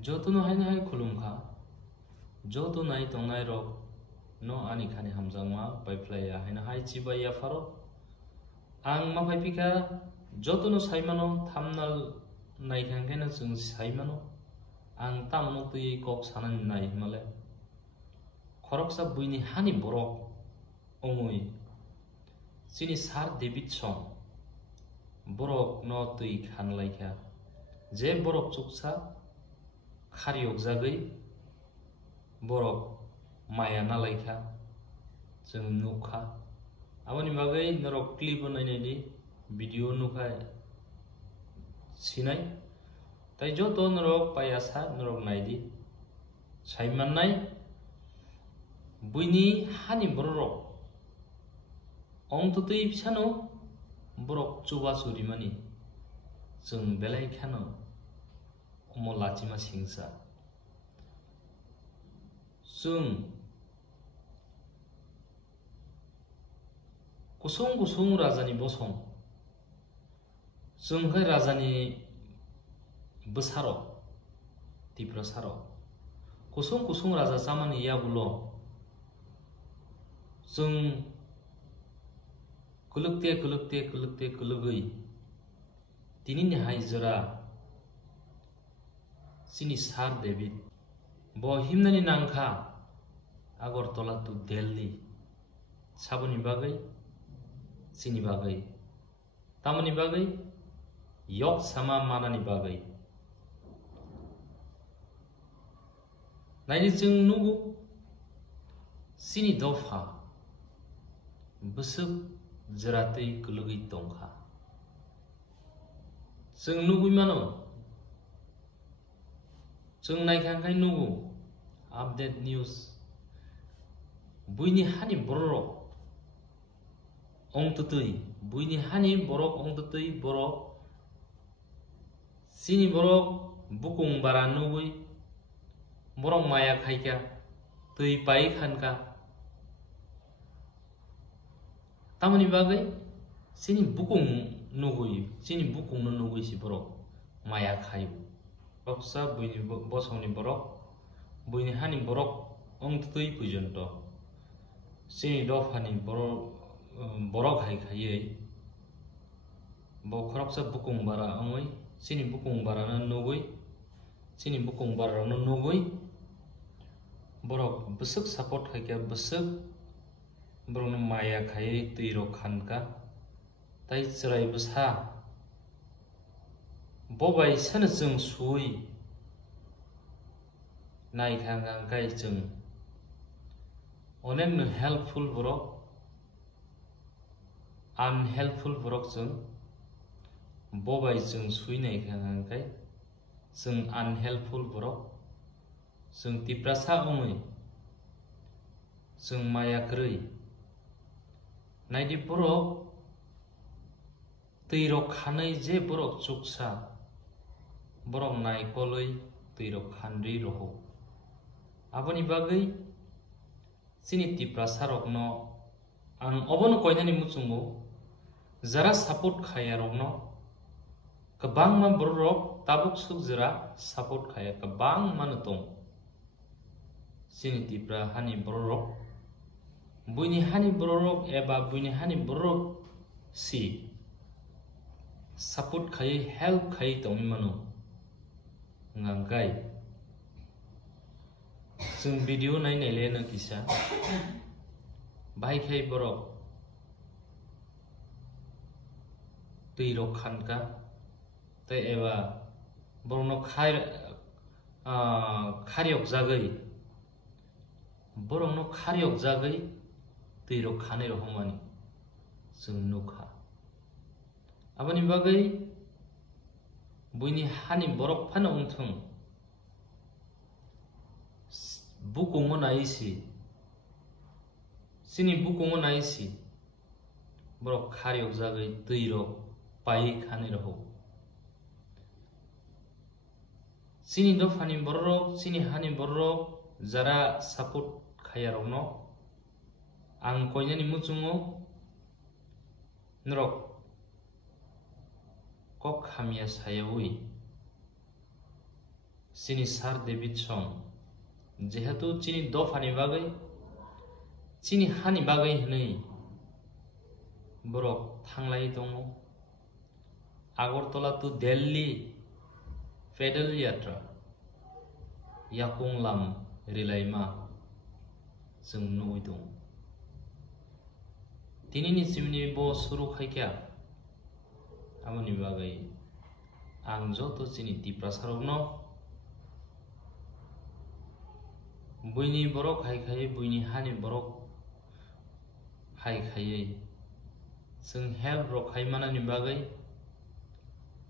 Jotono hai khulumkha joto nai tongnai rok no ani khani hamjangma paiflaya haina hai chibaya faro ang mapaipika jotono saimano thamnal naikhankhaina jung saimano ang tamno tui kok sanan nai himale khoroksa buini hani borok ongui chini sar David song borok no tui khanlaikha je borok chuksa khariok jagui borok maya nalaikha jung nukha aboni bagai norok clip nainai di video nukha sinai tai joto norok payasa norok naidi saimannai buini hani borok ong tutui pisano borok chuba surimani jung belai khano omo lachima singsa jung kusung rajani bosong jung hai rajani besaro tipra saro kusung raja samani yabulo jung kulukte kulugui tinini haijara sini sar David bo himnani nangkha Agartala to Delhi sabuni bagai sini bagai tamani bagai yok sama manani bagai naini jung nugu sini dofa besuk jeratui kulugui tongkha jung nugu mano jung naikhankhay nugu update news buini hani borok ong tutui buini hani borok ong tutui borok sini borok bukung bara nugui borok maya khaika tui pai khanka tamani bagai sini bukung nugui no nugui si borok maya khai roksa buini bosongni borok buini hani borok ong tutui pujonto sini dofani borok hai khayei bo khoroksa bukung bara ongoi sini bukung bara na nugui sini bukung bara no nugui borok besuk support khaika besuk borok no maya khayei tui rok khanka tai chrai bsa bobai sana jung sui naikhangang kai jung onek no helpful borok unhelpful borok jung bobai jung sui naikhangang kai jung unhelpful borok jung tiprasa ongui jung maya krui naidi borok tui rok khanai je borok chuksa borok naikolui tui rok khanri roho aboni bagai sini tiprasa rok no ang obono koinani muchungo jara support khaya rok no kabangma borok tabuk suk jara support khaya kabang manutong sini tipra hani borok buini hani borok eba buini hani borok si support khai help khai tongi manu ngangai jung video nai le na kisa bai khai borok tui rok khanka tai eba borok no khariok jagai borok no khariok jagai tui rok khane rohmani jung nukha aboni bagai buini hani borok phano ungthung bukungo naisi sini bukungo naisi borok khariok jagai tui rok pai khane roho sini dofani borok sini hani borok jara support khaya rok no ang koinani muchungo norok kok hamia sayawi Sini Sar David Song Jehetu Chini Dofani Bagai Chini Hani Bagai Hni Borok Thanglai Dong Agartala to Delhi Federal Yatra Yakung Lam Rilaima Sung Nuidung Tinini Simini Bo Suru Haika Amoni Bagai Angjo to Chini Tiprasarogno Buini Borok Haikai Buini Hani Borok Haikai Sung Help Rock Haimana Nibagai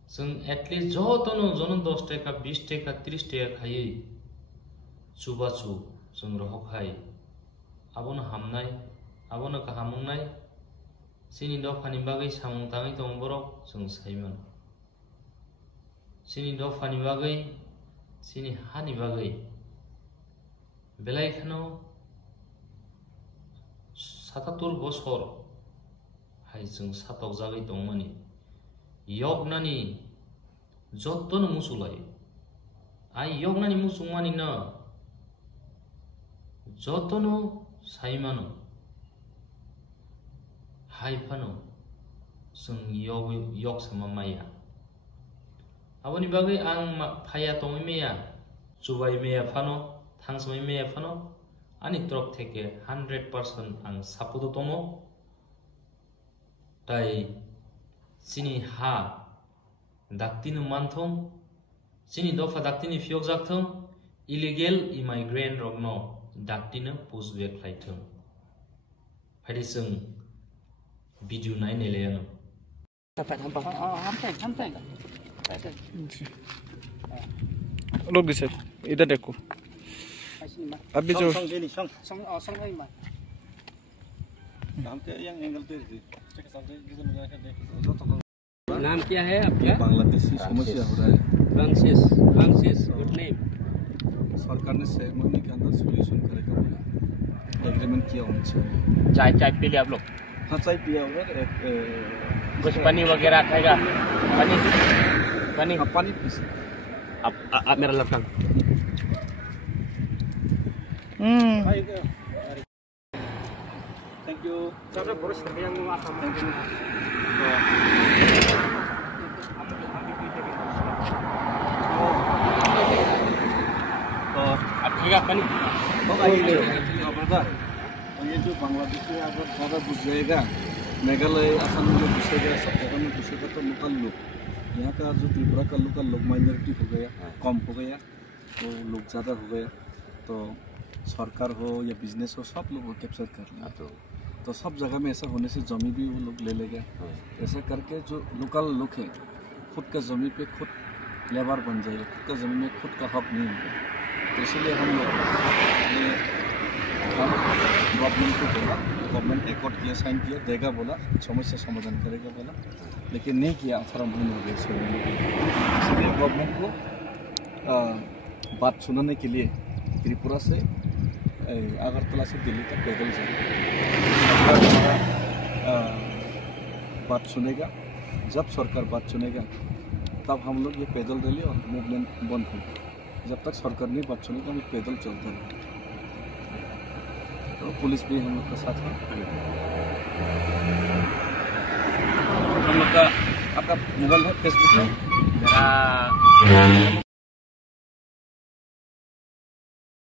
Sung at least Jotono Zonon 10 Taka 20 Taka 30 Taka Hai Chubachu Sung Rohok Hai Abona Hamnai Abona Kahamunai Sini Do Fanibagai Samung Tangi Tong Borok Sung Saiman Sini Do Fanibagai Sini Hani Bagai Belai Khano 77 বছর হাইজों साताव जागै दंमोनि यगनानि जत्तन मुसुलाय आइ यगनानि मुसुमानि न जत्तन साइमानो हाइफानो जों यग समामाया आबनि बागै आं फाया तङै मेया जुबाय मेया फानो थांसमै मेया फानो Ani trok থেকে 100% ang sapudo tongo tai sini ha daktinu manthong sini dofa daktini fiok jakthong illegal immigrant rogno daktinu pushback khlaithong phari sung video nai neleyano लोग दिसे इधर देखो अभी जो नाम क्या है आपका? बांग्लादेशी समस्या हो रहा है। Francis good name. सरकार ने 6 महीने के अंदर सोल्यूशन करेगा बोला, एग्रीमेंट किया उनसे। चाय पी लिया आप लोग? हाँ चाय पिया होगा। कुछ पानी वगैरह खाएगा? पानी पानी पी सकते। आप मेरा लड़का Thank you. आप ठीक पानी ये जो बांग्लादेशी अगर ज़्यादा घुस जाएगा, मेघालय असम में घुसेगा, सब जगह में घुसेगा तो लोकल लोग, यहाँ का जो त्रिपुरा का लोग माइनॉरिटी हो गया, कम हो गया, तो लोग ज़्यादा हो गया, तो सरकार हो या बिजनेस हो सब लोग कैप्चर कर लिया। तो सब जगह में ऐसा होने से जमी भी वो लोग ले लेगा। ऐसा करके जो लोकल लोग हैं खुद का जमी पे खुद लेबर बन जाएगा, खुद का जमीन में खुद का हक नहीं होगा। तो इसलिए हम लोग गवर्नमेंट को बोला, गवर्नमेंट एकॉर्ड किया, साइन किया, देगा बोला, समस्या समाधान करेगा बोला, लेकिन नहीं किया। 18 महीने हो गए इसलिए गवर्नमेंट को बात सुनाने के लिए त्रिपुरा से अगरतला से दिल्ली तक पैदल जाएगा। बात सुनेगा, जब सरकार बात सुनेगा तब हम लोग ये पैदल रैली और मूवमेंट बंद होगा। जब तक सरकार नहीं बात सुनेगा हम पैदल चलते रहेंगे। तो पुलिस भी हम लोग के साथ है। हम लोग का आपका मोबाइल है, फेसबुक है?